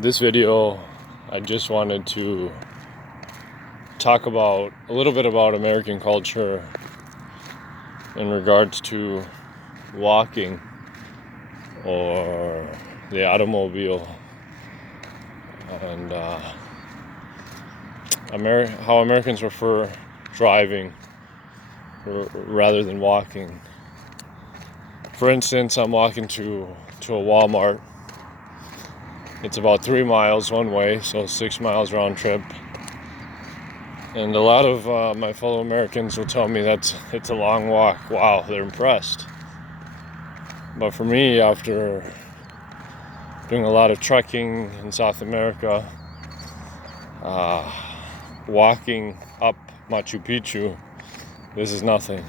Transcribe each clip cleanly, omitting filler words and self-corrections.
This video, I just wanted to talk about a little bit about American culture in regards to walking or the automobile and how Americans prefer driving rather than walking. For instance, I'm walking to a Walmart. It's about 3 miles one way, so 6 miles round trip. And a lot of my fellow Americans will tell me that it's a long walk. Wow, they're impressed. But for me, after doing a lot of trekking in South America, walking up Machu Picchu, this is nothing.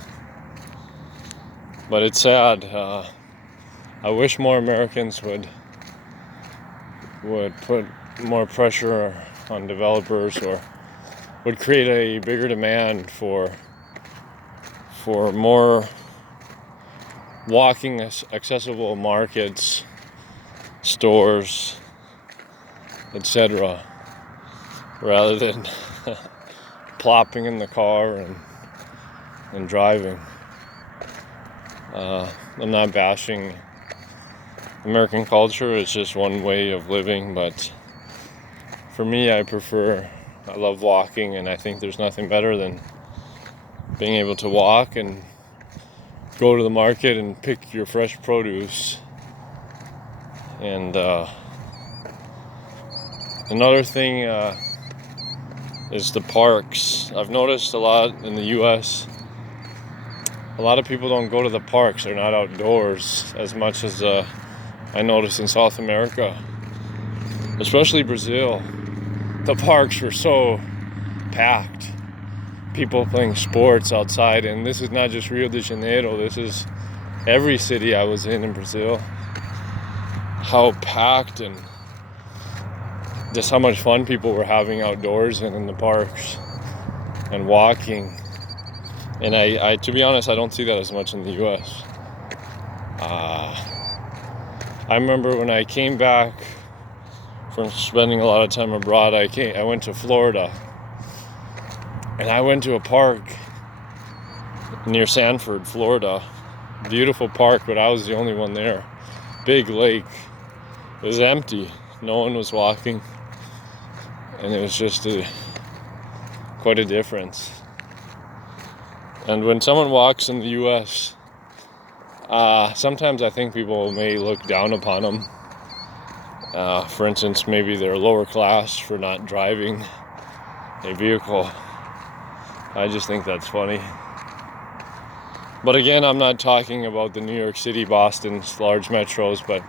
But it's sad. I wish more Americans would put more pressure on developers, or would create a bigger demand for more walking accessible markets, stores, etc., rather than plopping in the car and driving. I'm not bashing American culture, it's just one way of living, but for me, I love walking, and I think there's nothing better than being able to walk and go to the market and pick your fresh produce. And another thing is the parks. I've noticed a lot in the US, a lot of people don't go to the parks, they're not outdoors as much as I noticed in South America, especially Brazil. The parks were so packed, people playing sports outside, and this is not just Rio de Janeiro, this is every city I was in Brazil. How packed, and just how much fun people were having outdoors and in the parks and walking. And I to be honest, I don't see that as much in the US. I remember when I came back from spending a lot of time abroad, I went to Florida, and I went to a park near Sanford, Florida. Beautiful park, but I was the only one there. Big lake. It was empty. No one was walking, and it was just quite a difference. And when someone walks in the US, sometimes I think people may look down upon them. For instance, maybe they're lower class for not driving a vehicle. I just think that's funny. But again, I'm not talking about the New York City, Boston's large metros, but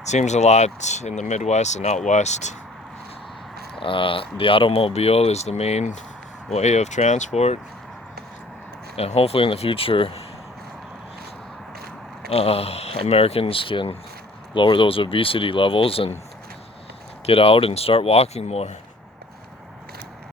it seems a lot in the Midwest and out west. The automobile is the main way of transport. And hopefully in the future, Americans can lower those obesity levels and get out and start walking more.